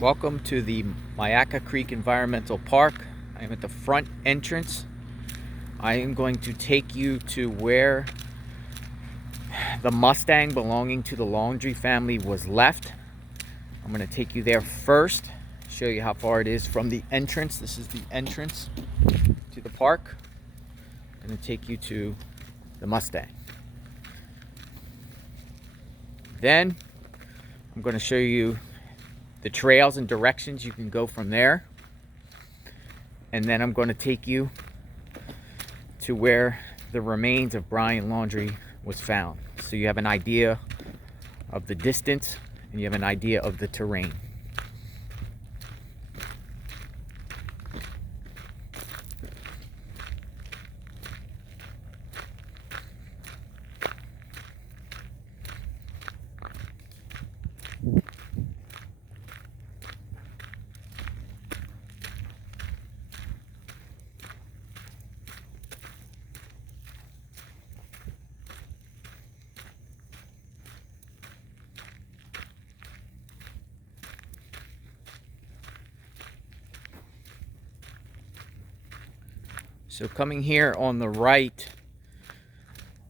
Welcome to the Myakkahatchee Environmental Park. I am at the front entrance. I am going to take you to where the Mustang belonging to the Laundrie family was left. I'm going to take you there first, show you how far it is from the entrance. This is the entrance to the park. I'm going to take you to the Mustang. Then I'm going to show you the trails and directions you can go from there. And then I'm going to take you to where the remains of Brian Laundrie was found. So you have an idea of the distance and you have an idea of the terrain. So coming here on the right,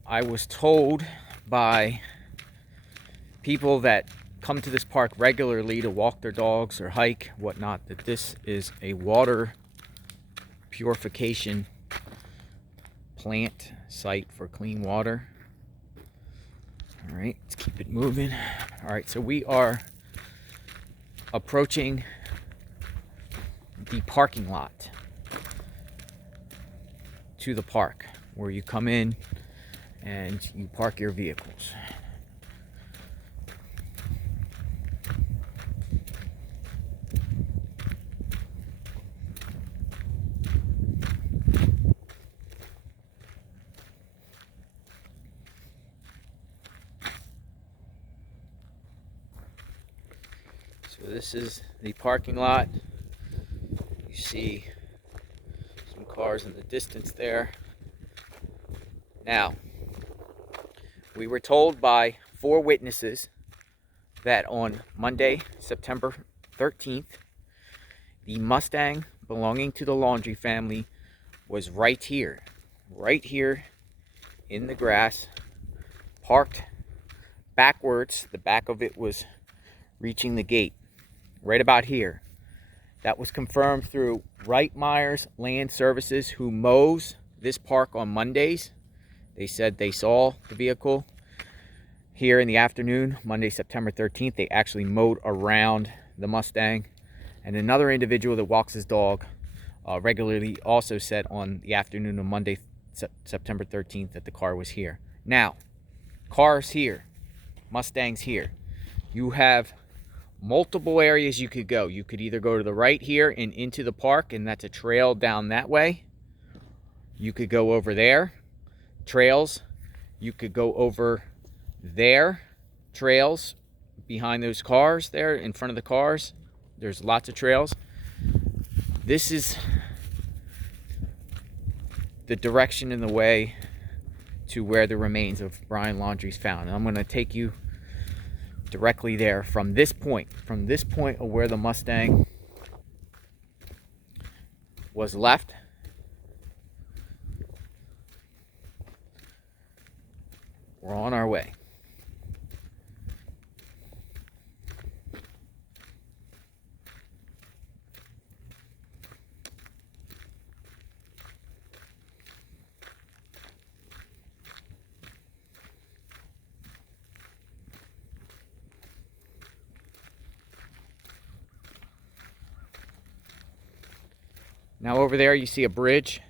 I was told by people that come to this park regularly to walk their dogs or hike, whatnot, that this is a water purification plant site for clean water. All right, let's keep it moving. All right, so we are approaching the parking lot to the park, where you come in and you park your vehicles. So this is the parking lot. You see some cars in the distance there. Now, we were told by 4 witnesses that on Monday, September 13th, the Mustang belonging to the Laundrie family was right here in the grass, parked backwards. The back of it was reaching the gate, right about here. That was confirmed through Wright Myers Land Services, who mows this park on Mondays. They said they saw the vehicle here in the afternoon, Monday, September 13th. They actually mowed around the Mustang. And another individual that walks his dog regularly also said on the afternoon of Monday, September 13th, that the car was here. Now, cars here, Mustangs here. You have multiple areas you could go. You could either go to the right here and into the park, and that's a trail down that way. You could go over there, trails. You could go over there, trails behind those cars there, in front of the cars. There's lots of trails. This is the direction and the way to where the remains of Brian Laundrie is found. And I'm going to take you directly there from this point of where the Mustang was left. We're on our way. Now over there you see a bridge.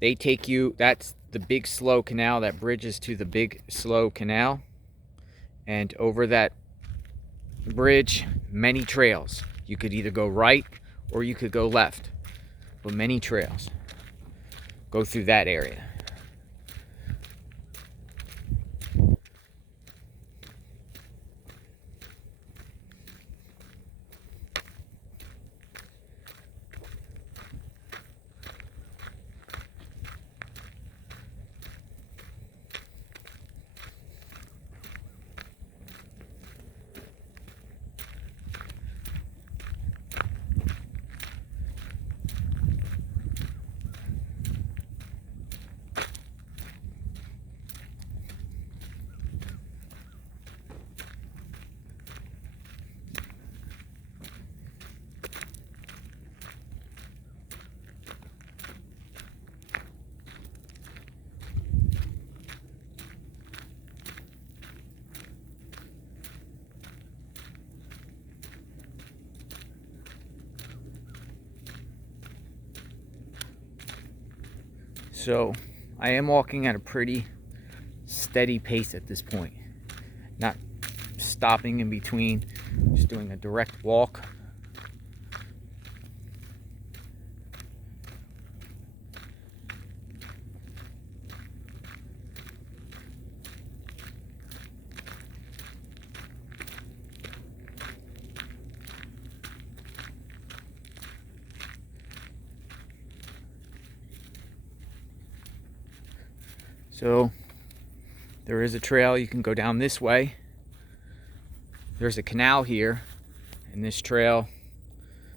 They take you, that's the Big Slow Canal. That bridge is to the Big Slow Canal. And over that bridge, many trails. You could either go right or you could go left. But many trails go through that area. So I am walking at a pretty steady pace at this point, not stopping in between, just doing a direct walk. So there is a trail, you can go down this way. There's a canal here, and this trail,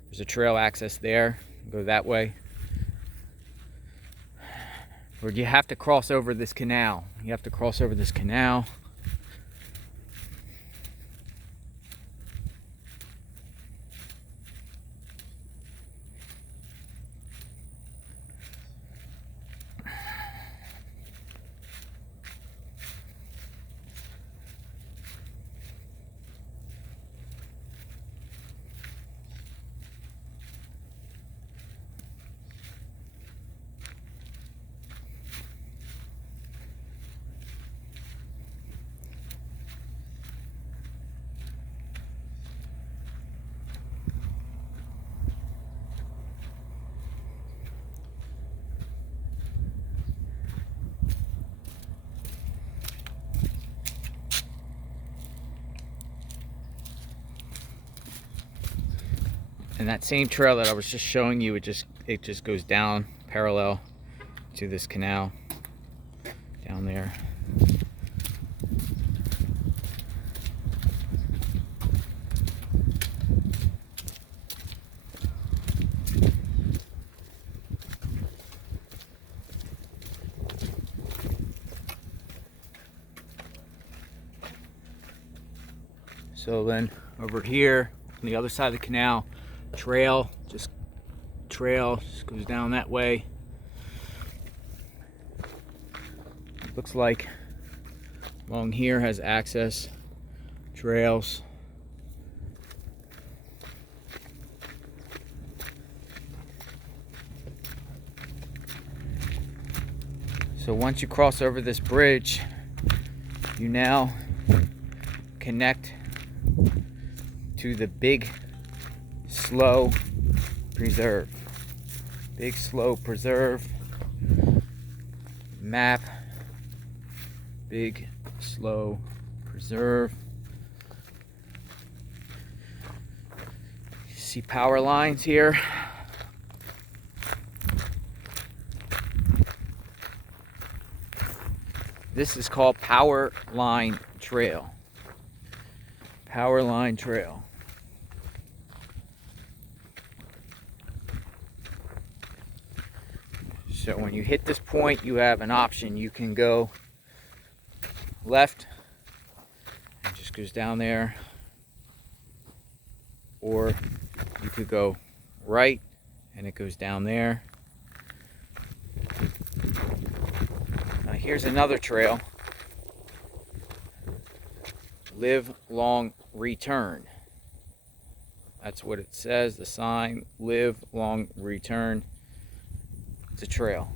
there's a trail access there. Go that way. Or you have to cross over this canal. You have to cross over this canal. And that same trail that I was just showing you, it just goes down parallel to this canal down there. So then over here on the other side of the canal, trail just goes down that way. Looks like along here has access trails. So once you cross over this bridge, you now connect to the Big Slow Preserve. Big Slow Preserve map. Big Slow Preserve. You see power lines here. This is called Power Line Trail. Power Line Trail. So when you hit this point, you have an option. You can go left, it just goes down there, or you could go right and it goes down there. Now here's another trail. Live Long Return. That's what it says, the sign, Live Long Return. It's a trail.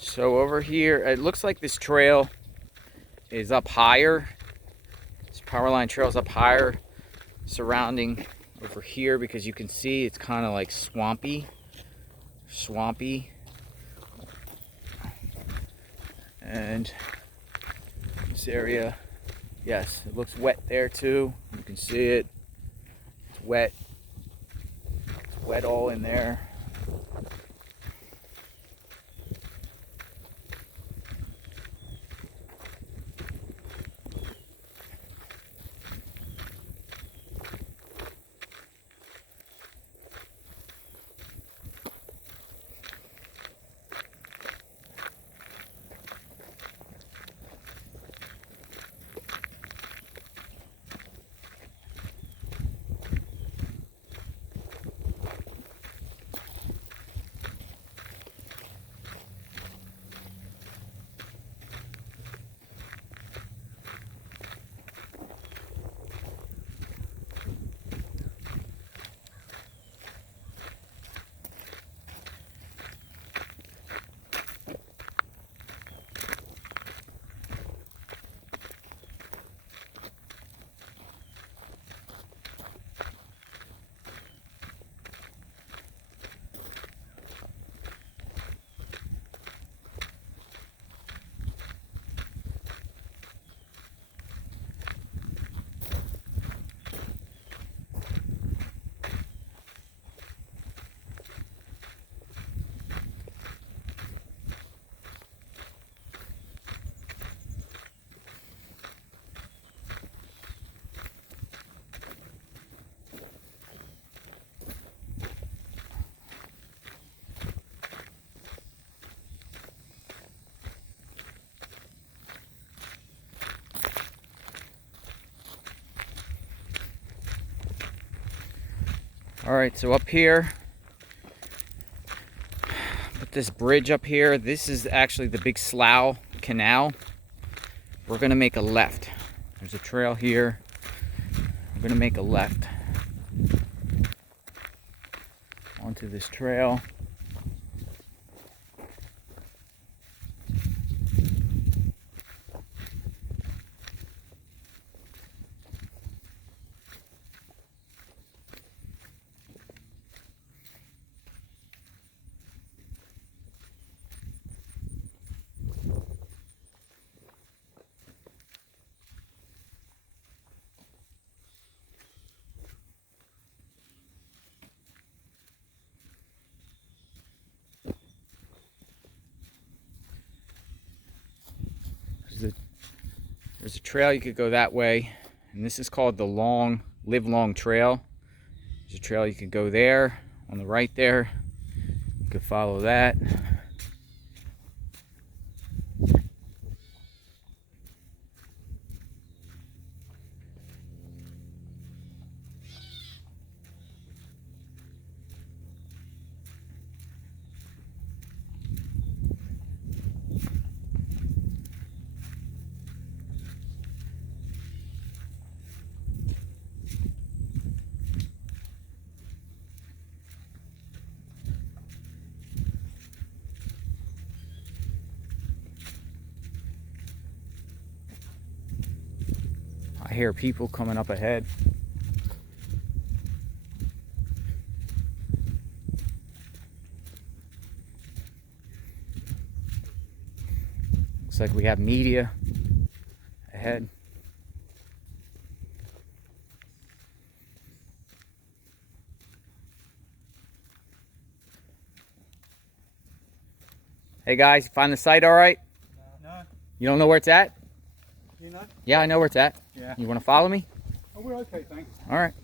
So over here, it looks like this trail is up higher. This power line trail is up higher, surrounding over here, because you can see it's kind of like swampy. And this area, yes, it looks wet there too. You can see it. It's wet. It's wet all in there. All right, so up here, put this bridge up here. This is actually the big Slough Canal. We're gonna make a left. There's a trail here. We're gonna make a left onto this trail. There's a trail you could go that way, and this is called the Live Long Trail. There's a trail you could go there on the right there. You could follow that. I hear people coming up ahead. Looks like we have media ahead. Hey guys, you find the site all right? No. You don't know where it's at? You know? Yeah, I know where it's at. Yeah. You want to follow me? Oh, we're okay, thanks. All right.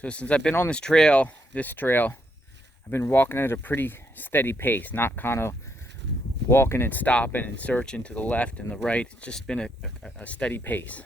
So since I've been on this trail, I've been walking at a pretty steady pace, not kind of walking and stopping and searching to the left and the right. It's just been a steady pace.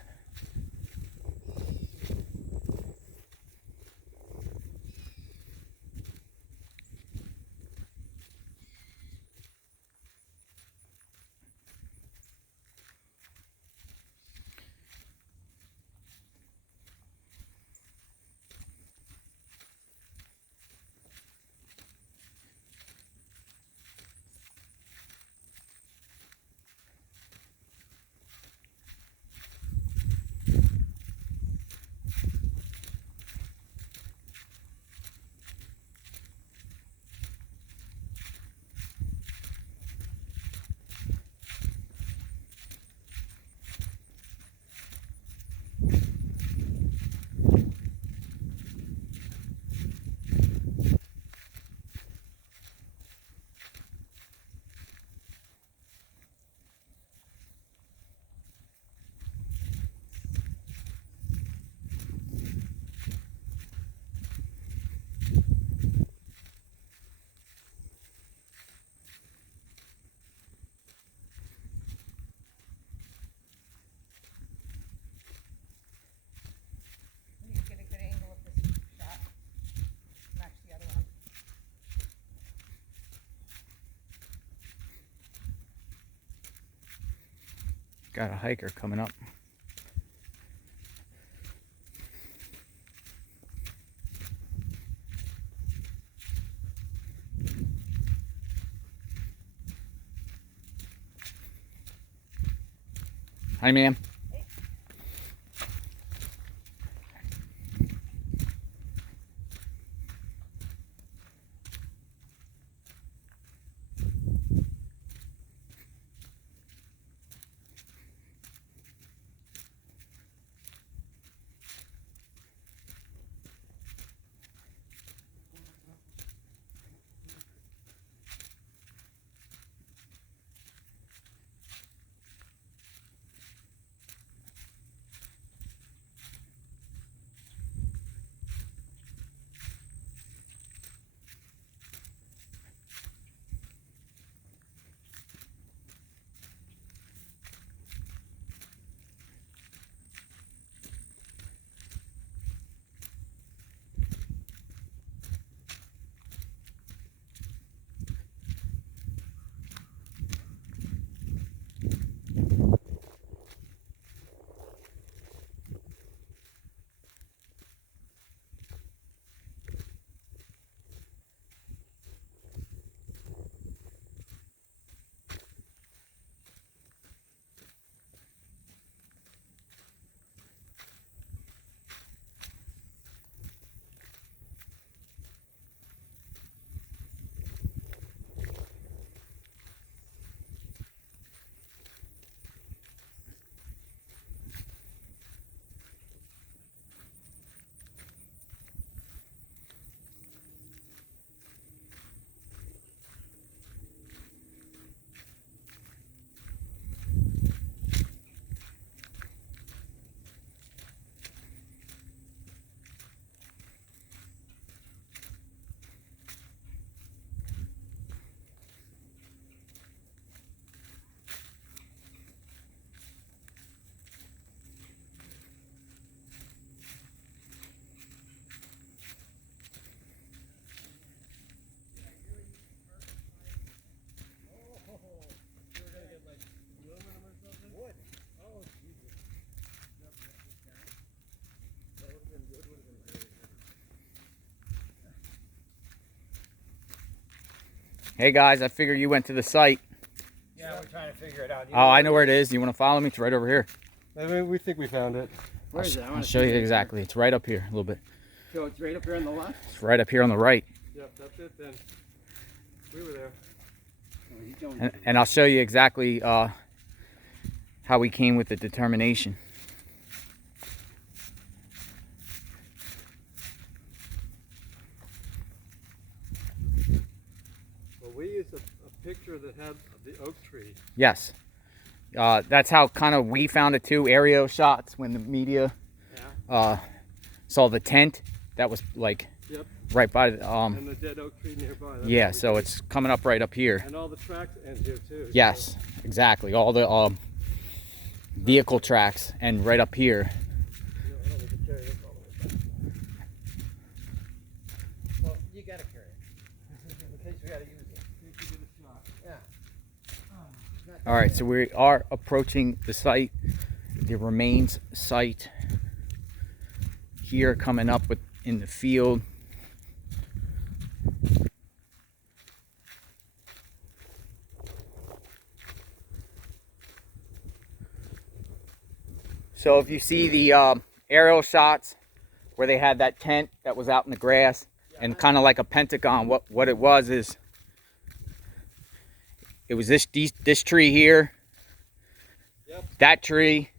Got a hiker coming up. Hi, ma'am. Hey guys, I figure you went to the site. Yeah, we're trying to figure it out. Oh, I know where it is. You want to follow me? It's right over here. I mean, we think we found it. Where is it? I'll show you exactly. It's right up here a little bit. So it's right up here on the left? It's right up here on the right. Yep, that's it then. We were there. And I'll show you exactly how we came with the determination. Well, we used a picture that had the oak tree. Yes. That's how kind of we found it too. Aerial shots when the media saw the tent that was like right by the and the dead oak tree nearby. That's yeah, so it's coming up right up here. And all the tracks end here too. Yes, so. exactly. All the vehicle tracks and right up here. I don't need to carry this all the way back. Well, you gotta carry it. In case we gotta use it. You can get a shot. Yeah. All right, so we are approaching the site, the remains site here, coming up in the field. So if you see the aerial shots where they had that tent that was out in the grass and kind of like a pentagon, what it was is it was this tree here, that tree,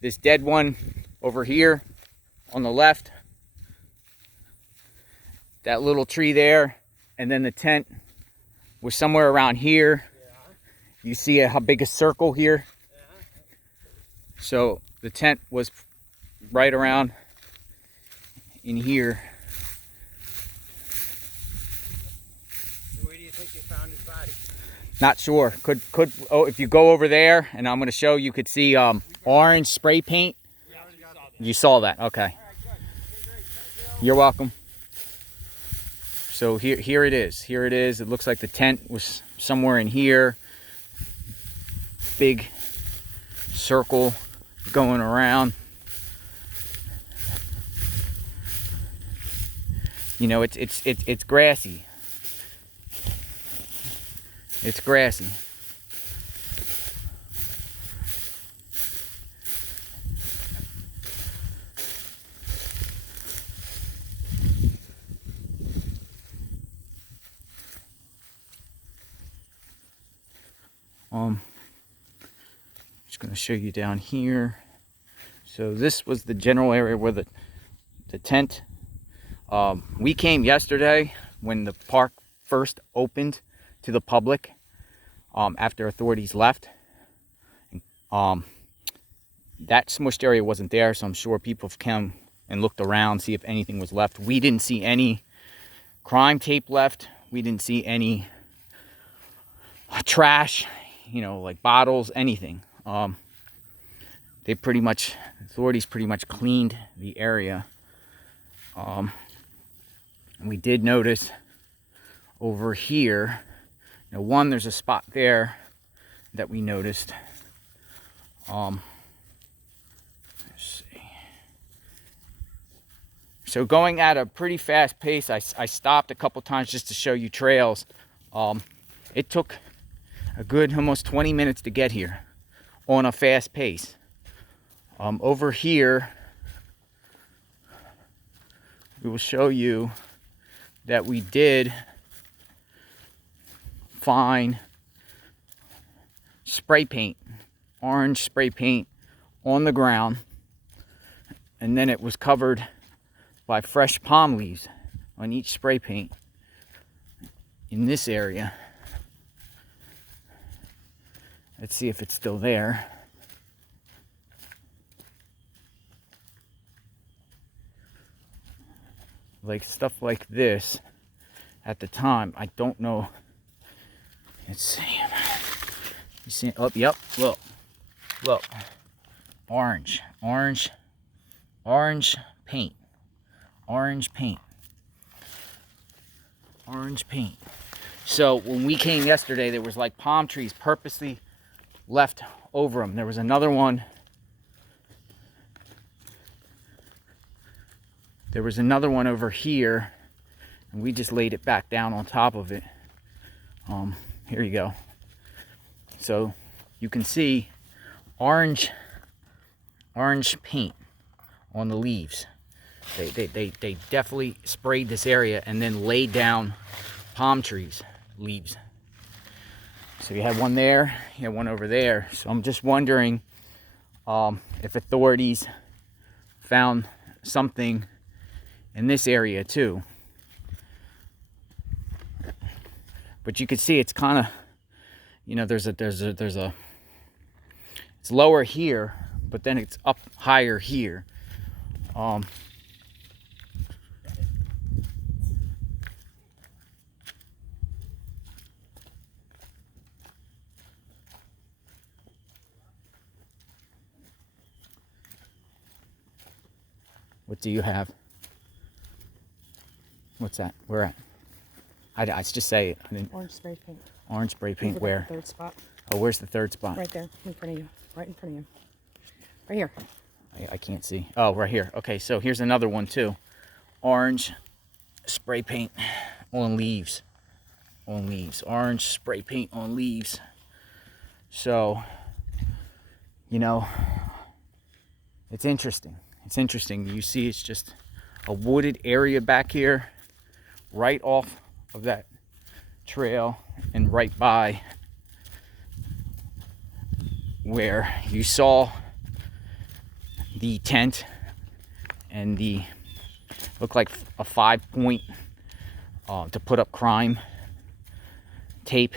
this dead one over here on the left, that little tree there, and then the tent was somewhere around here. You see how big a circle here? So the tent was right around in here. Where do you think you found his body? Not sure. Could oh, if you go over there, and I'm going to show you, could see orange spray paint. You saw that? Okay. You're welcome. So here it is. Here it is. It looks like the tent was somewhere in here. Big circle going around. You know, it's grassy. It's grassy. Just going to show you down here. So this was the general area where the tent. We came yesterday when the park first opened to the public, after authorities left. That smushed area wasn't there, so I'm sure people have come and looked around, see if anything was left. We didn't see any crime tape left. We didn't see any trash, you know, like bottles, anything. Authorities pretty much cleaned the area. And we did notice over here, you know, one, there's a spot there that we noticed. Let's see. So going at a pretty fast pace, I stopped a couple times just to show you trails. It took a good almost 20 minutes to get here on a fast pace. Over here, we will show you that we did find spray paint, orange spray paint on the ground, and then it was covered by fresh palm leaves on each spray paint in this area. Let's see if it's still there. Like stuff like this at the time, I don't know. Let's see. You see? Oh, yep. Look. Orange paint. Orange paint. So when we came yesterday, there was like palm trees purposely left over them. There was another one. There was another one over here, and we just laid it back down on top of it. Here you go. So you can see orange paint on the leaves. They definitely sprayed this area and then laid down palm trees leaves. So you had one there, you had one over there. So I'm just wondering if authorities found something in this area too. But you can see it's kind of, you know, there's a it's lower here, but then it's up higher here. What do you have? What's that? Where at? I just say it. I didn't. Orange spray paint. Orange spray paint where? The third spot. Oh, where's the third spot? Right there, in front of you. Right in front of you. Right here. I can't see. Oh, right here. Okay, so here's another one too. Orange spray paint on leaves. On leaves. Orange spray paint on leaves. So, you know, it's interesting. It's interesting. You see it's just a wooded area back here, right off of that trail and right by where you saw the tent and the looked like a 5-point to put up crime tape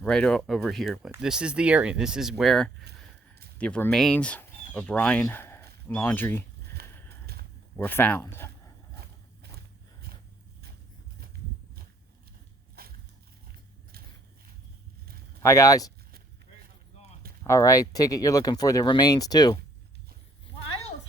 right over here. But this is the area. This is where the remains of Brian Laundrie were found. Hi guys. All right, take it you're looking for the remains too.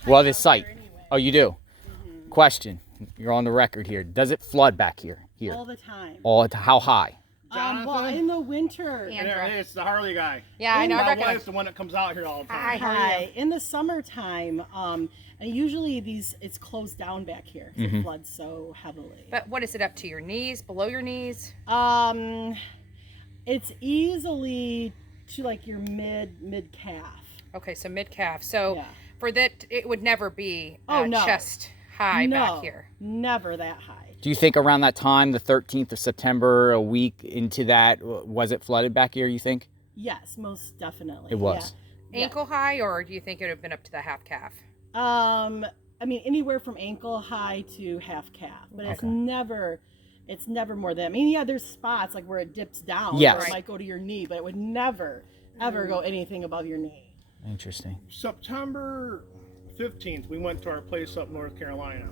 Well, this site. Anyway. Oh, you do? Mm-hmm. Question. You're on the record here. Does it flood back here? All the time. How high? Well, in the winter. Andra. Hey, it's the Harley guy. Yeah, I know. I My recognize. wife's the one that comes out here all the Hi, time. how are you? Hi. In the summertime, and usually it's closed down back here. 'Cause it floods so heavily. But what is it up to your knees? Below your knees? It's easily to like your mid calf. Okay, so mid calf. So Yeah. for that, it would never be Oh, no. chest high No, back here. never that high. Do you think around that time, the 13th of September, a week into that, was it flooded back here, you think? Yes, most definitely. It was. Yeah. Ankle high, or do you think it would have been up to the half calf? I mean, anywhere from ankle high to half calf, but it's never more than. I mean, yeah, there's spots like where it dips down. Yes. Where it might go to your knee, but it would never, ever go anything above your knee. Interesting. September 15th, we went to our place up North Carolina.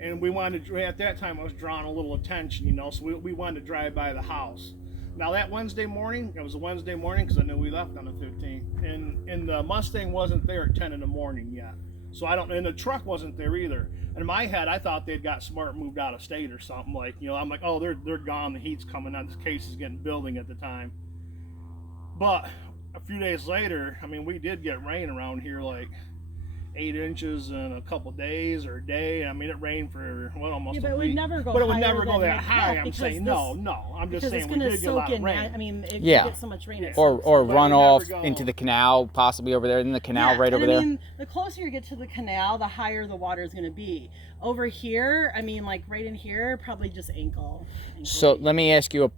And we wanted to, at that time, I was drawing a little attention, you know, so we wanted to drive by the house. Now, that Wednesday morning, it was a Wednesday morning because I knew we left on the 15th. And the Mustang wasn't there at 10 in the morning yet. So and the truck wasn't there either. And in my head, I thought they'd got smart and moved out of state or something. Like, you know, I'm like, oh, they're gone. The heat's coming on. This case is getting building at the time. But a few days later, I mean, we did get rain around here, like 8 inches in a couple days or a day. I mean, it rained for almost Yeah, but a it week. would never go. But it would higher never go than that mid-calf high. I'm because saying this- no. I'm just because saying it's we going to did get a soak lot of in. rain. I mean, it Yeah. gets so much rain. It Or soaks or in. But run we never off go- into the canal, possibly over there. Isn't the canal right over and I there? mean, the closer you get to the canal, the higher the water is going to be. Over here, I mean, like right in here, probably just ankle So deep. let me ask you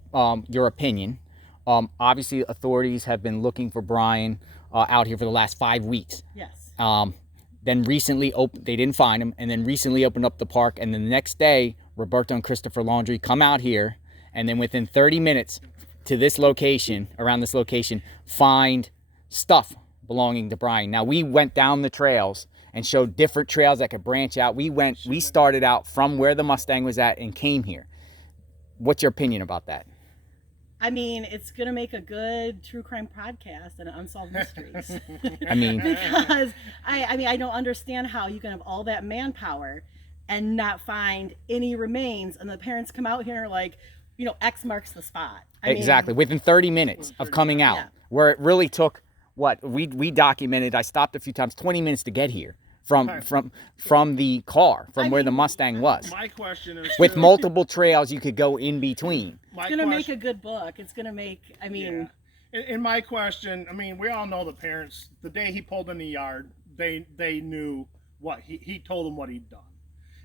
your opinion. Obviously, authorities have been looking for Brian out here for the last 5 weeks. Yes. Then recently they didn't find him, and then recently opened up the park, and then the next day Roberto and Christopher Laundrie come out here, and then within 30 minutes to this location, around this location, find stuff belonging to Brian. Now, we went down the trails and showed different trails that could branch out. We started out from where the Mustang was at and came here. What's your opinion about that? I mean, it's going to make a good true crime podcast and unsolved mysteries. I mean, Because I don't understand how you can have all that manpower and not find any remains, and the parents come out here and are like, you know, X marks the spot. I mean, exactly, within 30 minutes of coming out, Yeah. where it really took what we documented. I stopped a few times, 20 minutes to get here from the car, from where the Mustang was, My question is with too- multiple trails you could go in between. my It's going to make question- a good book. It's going to make, I mean, Yeah. In my question, I mean, we all know the parents. The day he pulled in the yard, they knew what he told them what he'd done,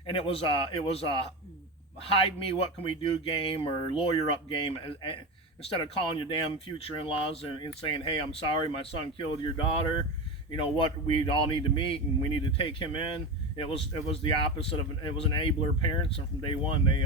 and it was a hide me, what can we do game or lawyer up game. Instead of calling your damn future in-laws and saying, hey, I'm sorry, my son killed your daughter. You know what? We'd all need to meet and we need to take him in. It was the opposite of it was an enabler parents, and from day one they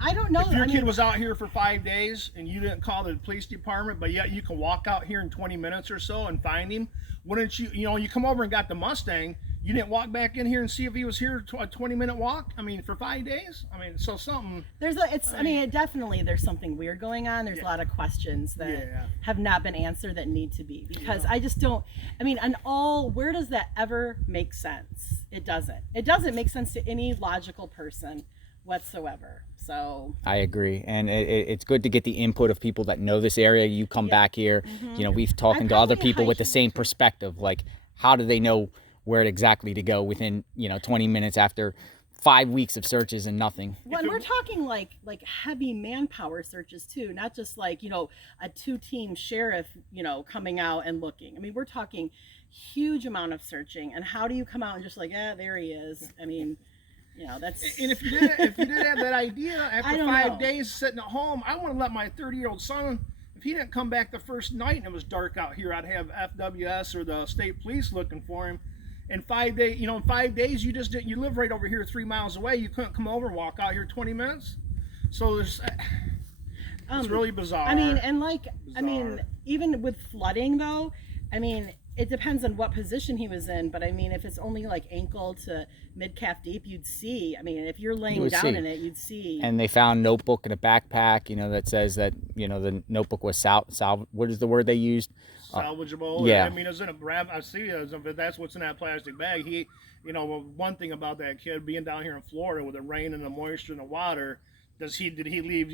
I don't know. if your I kid mean, was out here for 5 days and you didn't call the police department, but yet you can walk out here in 20 minutes or so and find him, wouldn't you? You know, you come over and got the Mustang. You didn't walk back in here and see if he was here a 20-minute walk. I mean, for 5 days. I mean, so something. definitely there's something weird going on. There's a lot of questions that Yeah. have not been answered that need to be, because I just don't, I mean, where does that ever make sense? It doesn't make sense to any logical person whatsoever. So I agree, and it's good to get the input of people that know this area. You come back here, you know, we've talking to other probably people with the hiked- same perspective. Like, how do they know where exactly to go within 20 minutes after 5 weeks of searches and nothing? when we're talking like heavy manpower searches too, not just like, you know, a 2-team sheriff, you know, coming out and looking. I mean, we're talking huge amount of searching. And how do you come out and just like, there he is? I mean, you know, that's. And if you did have that idea after don't 5 know. days sitting at home, I want to let my 30-year-old son. If he didn't come back the first night and it was dark out here, I'd have FWS or the state police looking for him. In 5 days, in 5 days, you live right over here 3 miles away. You couldn't come over and walk out here 20 minutes. So there's, it's really bizarre. I mean, and Bizarre. even with flooding though, I mean, it depends on what position he was in, but I mean, if it's only like ankle to mid-calf deep, you'd see. I mean, if you're laying would down see. in it, you'd see. And they found notebook in a backpack, that says that the notebook was what is the word they used? Salvageable. Yeah. I mean, it's in a grab. I see it. If that's what's in that plastic bag. One thing about that kid being down here in Florida with the rain and the moisture and the water, did he leave?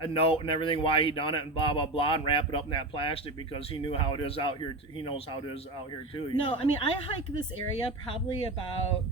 a note and everything why he done it and blah blah blah and wrap it up in that plastic because he knew how it is out here. He knows how it is out here too. No, I mean, I hike this area probably about,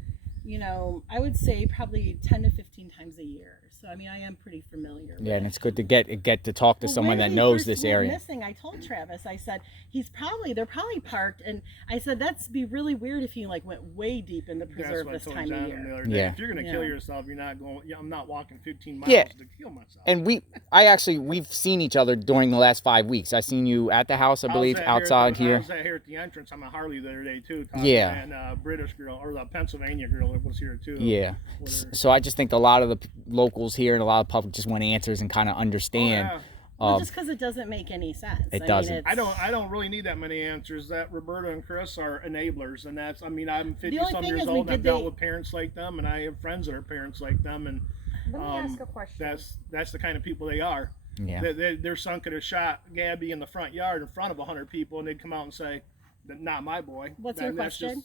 I would say probably 10 to 15 times a year. So I mean, I am pretty familiar. Yeah, and it's good to get to talk to someone that knows this area. Missing, I told Travis, I said they're probably parked, and I said that'd be really weird if he like went way deep in the preserve this time of year. Yeah. If you're gonna kill yourself, you're not going. Yeah, I'm not walking 15 miles to kill myself. And we've seen each other during the last 5 weeks. I seen you at the house, I believe, outside here. I was here at the entrance on my Harley the other day too. Yeah. And British girl or the Pennsylvania girl that was here too. Yeah. So I just think a lot of the locals here and a lot of public just want answers and kind of understand. Oh, yeah. Well, just because it doesn't make any sense. It doesn't. I don't really need that many answers. That Roberta and Chris are enablers, and that's. I mean, I'm 50-some years old, and I've dealt with parents like them, and I have friends that are parents like them, and Let me ask a question. that's the kind of people they are. Yeah. Their son could have shot Gabby in the front yard in front of 100 people, and they'd come out and say, "Not my boy." What's your question?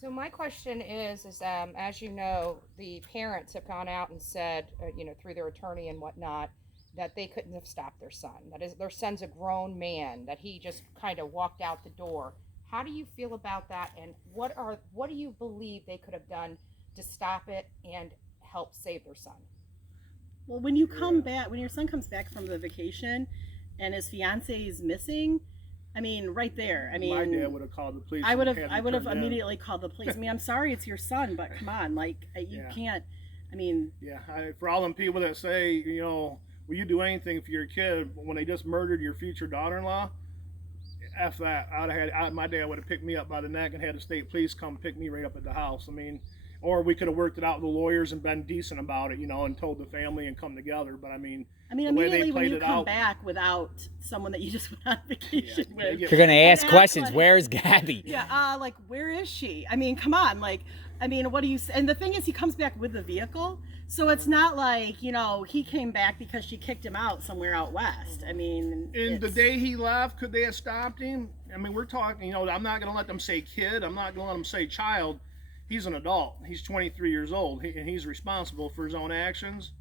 So my question is as you know, the parents have gone out and said, through their attorney and whatnot, that they couldn't have stopped their son. That is, their son's a grown man, that he just kind of walked out the door. How do you feel about that? And what do you believe they could have done to stop it and help save their son? Well, when you come back, when your son comes back from the vacation and his fiance is missing, I mean, right there. I mean, my dad would have called the police. I would have immediately called the police. I mean, I'm sorry, it's your son, but come on, like you can't. I mean, for all them people that say, will you do anything for your kid when they just murdered your future daughter-in-law? F that. My dad would have picked me up by the neck and had the state police come pick me right up at the house. I mean, or we could have worked it out with the lawyers and been decent about it, and told the family and come together. But I mean, immediately when you come back without someone that you just went on vacation with, you're gonna ask questions. Like, where is Gabby? Yeah, like where is she? I mean, come on, like, I mean, what do you? And the thing is, he comes back with the vehicle, so it's not like he came back because she kicked him out somewhere out west. I mean, and the day he left, could they have stopped him? I mean, we're talking. I'm not gonna let them say kid. I'm not gonna let them say child. He's an adult. He's 23 years old, and he's responsible for his own actions.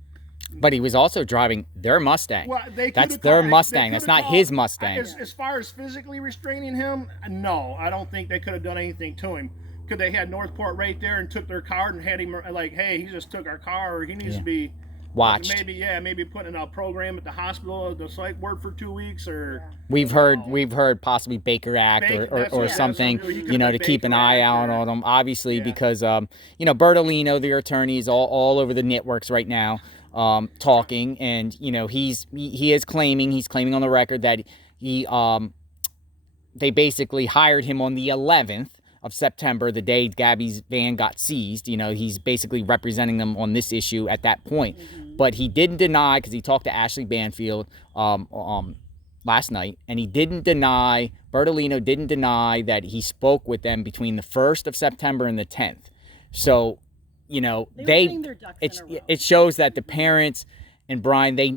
But he was also driving their Mustang. Well, that's their Mustang. That's not his Mustang. As far as physically restraining him, no, I don't think they could have done anything to him. Could they had Northport right there and took their car and had him like, hey, he just took our car, or he needs to be watched. Maybe putting a program at the hospital, the psych ward for 2 weeks, or we've heard possibly Baker Act or something, to keep an eye out on them. Obviously, because Bertolino, the attorney, is all over the networks right now, talking, and he is claiming on the record that they basically hired him on the 11th of September, the day Gabby's van got seized. He's basically representing them on this issue at that point. But he didn't deny, because he talked to Ashley Banfield last night, and Bertolino didn't deny that he spoke with them between the 1st of September and the 10th. So, it shows that the parents and Brian, they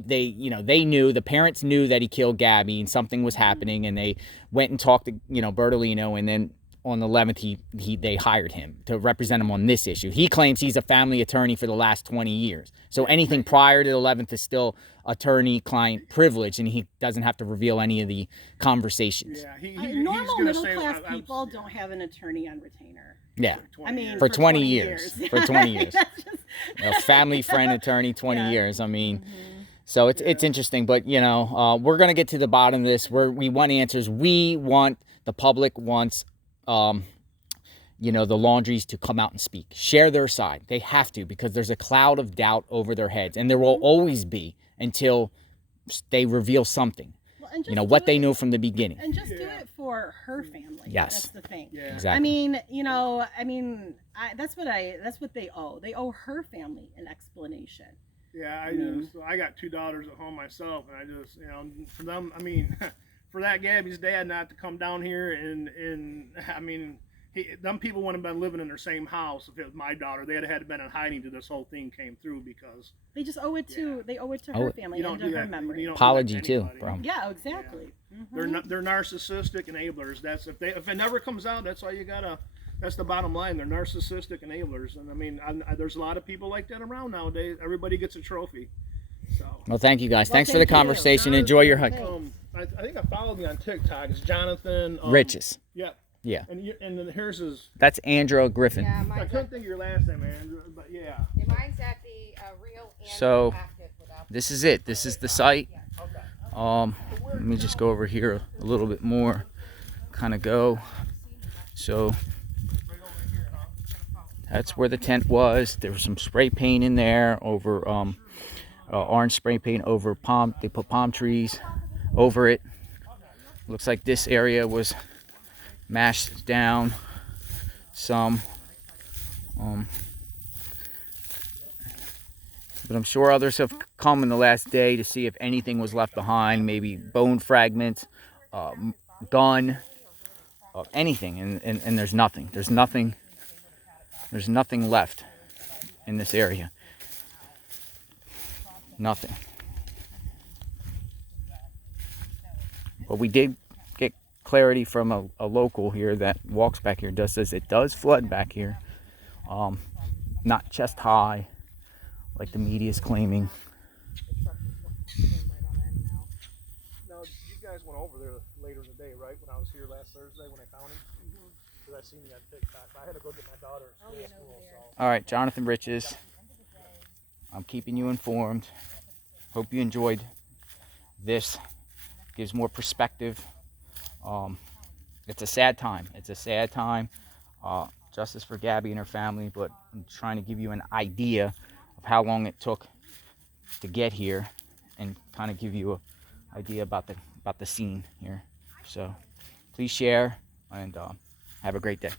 knew, the parents knew that he killed Gabby and something was happening, and they went and talked to, Bertolino, and then on the 11th, they hired him to represent him on this issue. He claims he's a family attorney for the last 20 years. So anything prior to the 11th is still attorney-client privilege, and he doesn't have to reveal any of the conversations. Yeah, normal middle-class people don't have an attorney on retainer. Yeah, for 20 years. For 20 years. Just... family, friend, attorney, 20 years. I mean... So it's interesting, but we're gonna get to the bottom of this. We want answers. The public wants the Laundries to come out and speak, share their side. They have to, because there's a cloud of doubt over their heads, and there will always be until they reveal something. Well, what they knew from the beginning. And just do it for her family. Yes, that's the thing. Yeah. Exactly. That's what they owe. They owe her family an explanation. Yeah, I got 2 daughters at home myself, and I just, for them, for that Gabby's dad not to come down here and them people wouldn't have been living in their same house if it was my daughter. They'd have had been in hiding till this whole thing came through, because they just owe it to her family and to her memory. Apology too, bro. Yeah, exactly. Yeah. They're narcissistic enablers. That's if it never comes out, that's all you gotta. That's the bottom line. They're narcissistic enablers, and there's a lot of people like that around nowadays. Everybody gets a trophy. So, Well, thank you guys. Well, Thanks for the thank you. conversation. Enjoy your hike. I think I followed me on TikTok. It's Jonathan. Riches. Yeah. Yeah. And then here's his. That's Andrew Griffin. Yeah, I mine's couldn't at, think of your last name, Andrew, but yeah. yeah, mine's at the real and So, active without this is it. This is the site. Okay. Let me just go over here a little bit more. Kind of go. So that's where the tent was. There was some spray paint in there over orange spray paint over palm. They put palm trees over it. Looks like this area was mashed down some. But I'm sure others have come in the last day to see if anything was left behind, maybe bone fragments, gun, anything, and there's nothing. There's nothing left in this area. Nothing. But we did get clarity from a local here that walks back here. Says it does flood back here. Not chest high like the media is claiming. Now, you guys went over there later in the day, right? When I was here last Thursday when I found him? Because I seen you on TikTok. I had to go get my daughter at school, so. All right, Jonathan Riches. I'm keeping you informed. Hope you enjoyed this. Gives more perspective. It's a sad time. It's a sad time. Justice for Gabby and her family, but I'm trying to give you an idea of how long it took to get here and kind of give you an idea about the scene here. So please share and have a great day.